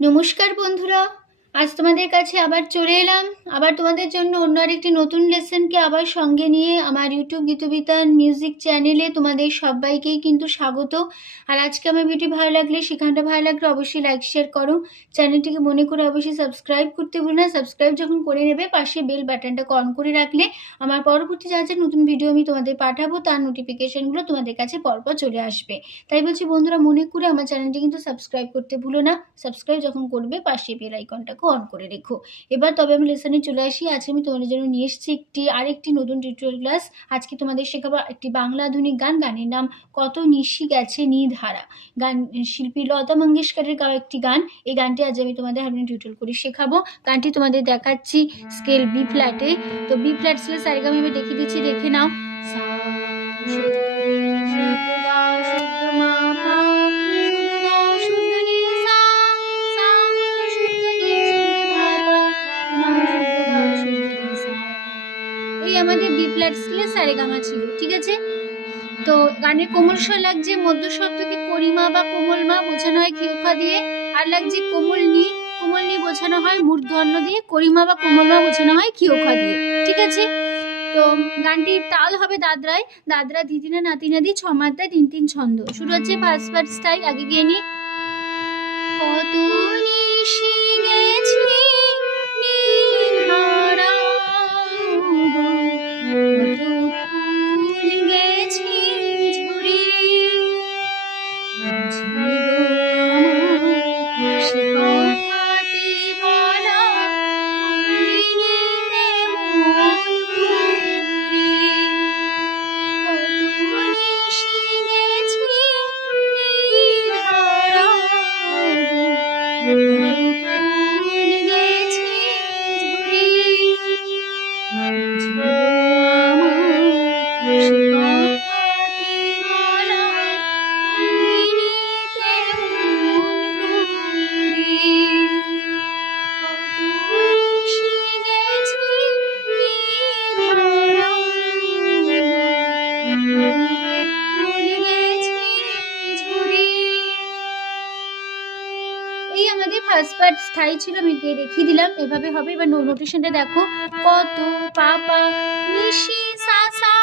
নমস্কার বন্ধুরা, আজ তোমাদের কাছে আবার চলে এলাম। আবার তোমাদের জন্য অন্য আরেকটি নতুন লেসনকে আবার সঙ্গে নিয়ে আমার ইউটিউব গীতবিতান মিউজিক চ্যানেলে তোমাদের সবাইকেই কিন্তু স্বাগত। আর আজকে আমার ভিডিও ভালো লাগলে, সেখানটা ভালো লাগলে অবশ্যই লাইক শেয়ার করো। চ্যানেলটিকে মনে করে অবশ্যই সাবস্ক্রাইব করতে ভুলো না। সাবস্ক্রাইব যখন করে নেবে, পাশে বেল বাটনটাকে অন করে রাখলে আমার পরবর্তী যা যা নতুন ভিডিও আমি তোমাদের পাঠাবো তার নোটিফিকেশনগুলো তোমাদের কাছে পরপর চলে আসবে। তাই বলছি বন্ধুরা, মনে করে আমার চ্যানেলটি কিন্তু সাবস্ক্রাইব করতে ভুলো না। সাবস্ক্রাইব যখন করবে, পাশে বেল আইকনটাকে অন করে রেখো। এবার তবে আমি লেসনে চলে আসি। আজকে আমি তোমাদের জন্য নিয়ে এসেছি আরেকটি নতুন টিউটোরিয়াল ক্লাস। আজকে তোমাদের শেখাবো একটি বাংলা আধুনিক গান। গানের নাম কত নিশি গেছে নিধারা। গান শিল্পী লতা মঙ্গেশকরের গাওয়া একটি গান। এই গানটি আজ আমি তোমাদের হারমোনিয়াম টিউটোরিয়াল করে শেখাবো। গানটি তোমাদের দেখাচ্ছি স্কেল বি ফ্ল্যাটে। তো বি ফ্ল্যাট স্কেল সারেগামা আমি দেখিয়ে দিচ্ছি, দেখে নাও। এই আমাদের বি ফ্ল্যাট স্কেলে সারেগামা ছিল, ঠিক আছে। তো গানের কোমল স্বর লাগছে মধ্য শব্দকে করিমা বা কোমল মা বোঝানো হয় ক্ষিয়খা দিয়ে, আর লাগছে কোমল নি বোঝানো হয় মূর্ধন্য দিয়ে, করিমা বা কোমল মা বোঝানো হয় ক্ষিয়খা দিয়ে, ঠিক আছে। তো গানটির তাল হবে দাদরায়, দাদরা দিদিনা নাতিনা দি ছ মাত্রায় 3-3 ছন্দ। শুরু হচ্ছে ফার্স্ট পার্ট স্টাইল। আগে গিয়ে নি। কত নিশি গেছে নিধারা, কত ফুল গেছে ঝরে, সে কথাটি বলা হয়নি তেমন করে। কত নিশি গেছে নিধারা, ফুল গেছে ঝরে, সে কথাটি বলা হয়নি তেমন করে। কত নিশি গেছে নিধারা, ফুল গেছে ঝরে। এই আমাদের ফার্স্ট পার্ট স্থায়ী ছিল, আমি দেখিয়ে দিলাম এভাবে হবে। এবার নোটেশনটা দেখো। কত পাপা নিশি সাসা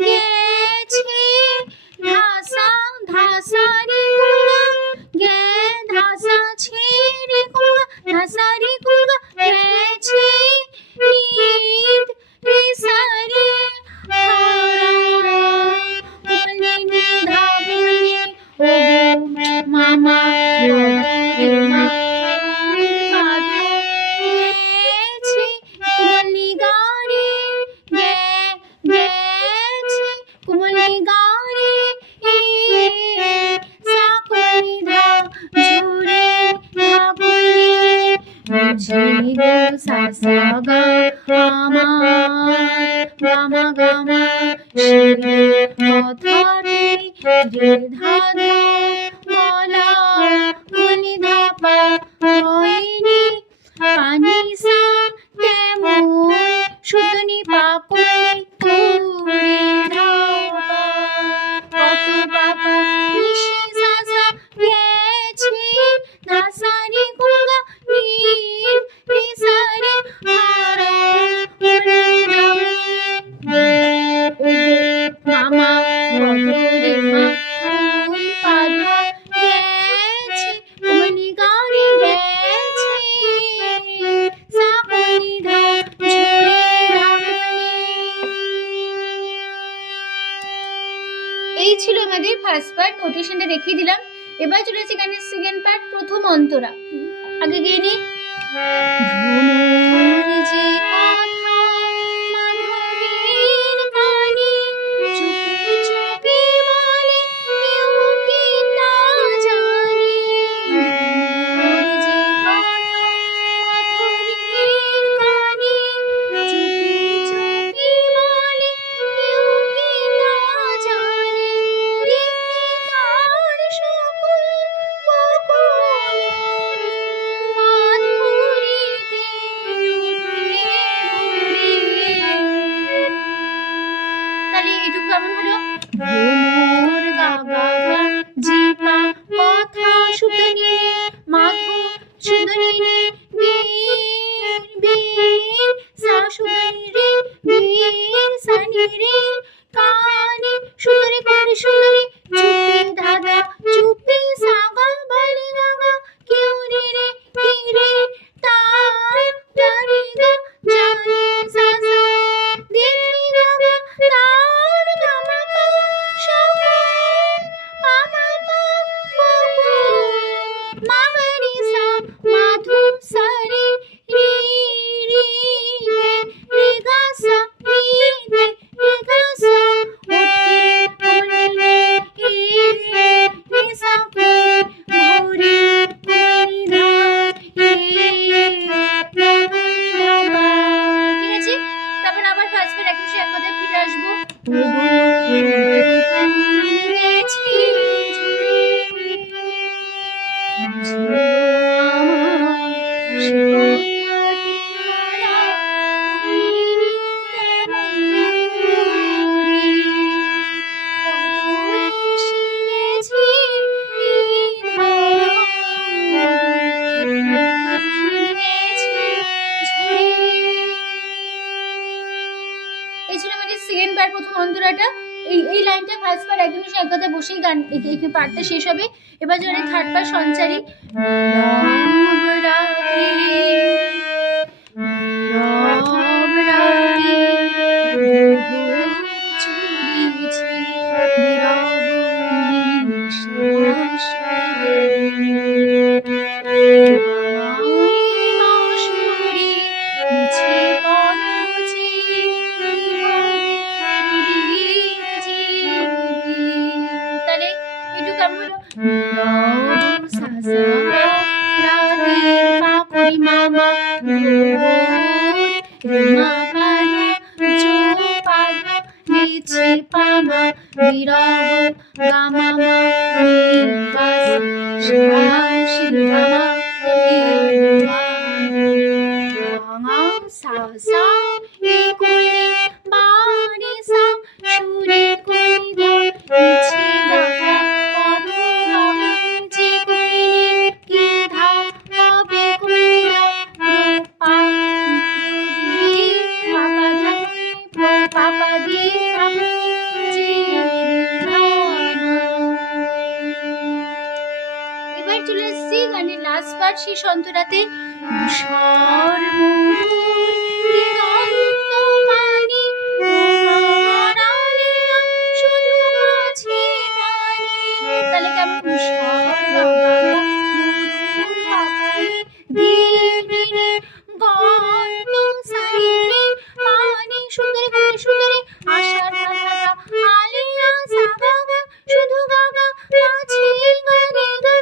গেছে ধাসা ধাসা রে কুলগা গে ধাসা ছে রে কুলগা ধাসা রে কুলগা গেছে নিদ রে সারে হারা বলনি নিধা বলনি ও মামা রে মা কাঁধা গেছে কুমলি গারে গে গেছে কুমলি গারে সা কুমলি ধা ঝরে ধা বলি বুঝি গো সা সা গা আমার গামা গামা শিরে কথাটি রে ধা ধা বলা কুনি ধা পা হয়নি পানি সা তেমন সুতনি পা করে ধা পা। কত বাবা নিশি সা সা গেছে ধাসা রে কুলগা নীল রে সা রে হারা বলে মামা কত রে মা ফুল পাধা গেছে কুমলি গারে গেছে সা কুনি ধা ঝরে রামলি। এই ছিল আমাদের ফার্স্ট পার্ট। নোটেশনটা দেখিয়ে দিলাম। এবার চলে যাচ্ছি গানের সেকেন্ড পার্ট, প্রথম অন্তরা। আগে গিয়ে নি। ভ্রমর যে কথা মাধবীর গানে চুপি চুপি বলে কেউ কি তা জানে। ভ্রমর যে কথা মাধবীর গানে চুপি চুপি বলে কেউ কি তা জানে। দেখি তার সকল বকুল মাধুরীতে উঠে মাগরি সা মাধু সারি রি রি গে রে গা সা রি গে রে গা সা উঠে কোমলি রে রে রে সা ভোরে কোনি ধা রে ঠিক আছে। তারপর আবার ফার্স্ট বার একটু এক কথায় ফিরে আসবো। এই ছিল আমাদের সেকেন্ড বার প্রথম অন্তরাটা। এই লাইনটা ফার্স্ট বার একদম এক কথা বসেই গান এই পার্টটা শেষ হবে। এবার যদি থার্ড বার সঞ্চারী শেষ অন্তরাতে তাহলে কেমন সুন্দরী আশার আলিয়া সাগা শুধু গাগা কাছে গানে গা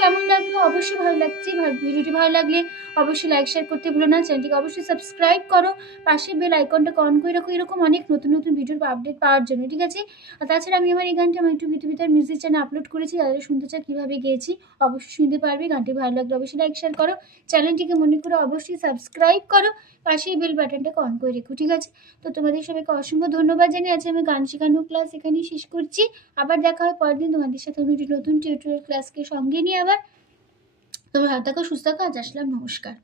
কেমন লাগলো অবশ্যই ভালো লাগছে। ভিডিওটি ভালো লাগলে অবশ্যই লাইক শেয়ার করতে ভুলো না। চ্যানেলটিকে অবশ্যই সাবস্ক্রাইব করো, পাশে বেল আইকনটা অন করে রাখো এরকম অনেক নতুন নতুন ভিডিওর আপডেট পাওয়ার জন্য, ঠিক আছে। আর তাছাড়া আমি আমার এই গানটা আমার একটু গীতবিতার মিউজিক চ্যানেল আপলোড করেছি, যারা শুনতে চাও কীভাবে গেয়েছি অবশ্যই শুনতে পারবে। গানটি ভালো লাগলে অবশ্যই লাইক শেয়ার করো, চ্যানেলটিকে মনে করে অবশ্যই সাবস্ক্রাইব করো, পাশেই বেল বাটনটাকে অন করে রেখো, ঠিক আছে। তো তোমাদের সবাইকে অসংখ্য ধন্যবাদ জানিয়ে আজকে আমি গান শেখানো ক্লাস এখানেই শেষ করছি। আবার দেখা হয় পরের দিন তোমাদের সাথে নতুন টিউটোরিয়াল ক্লাসকে সঙ্গে নিয়ে। আবার তোমরা ভালো থাকো, সুস্থ থাকো। আজ আসলাম, নমস্কার।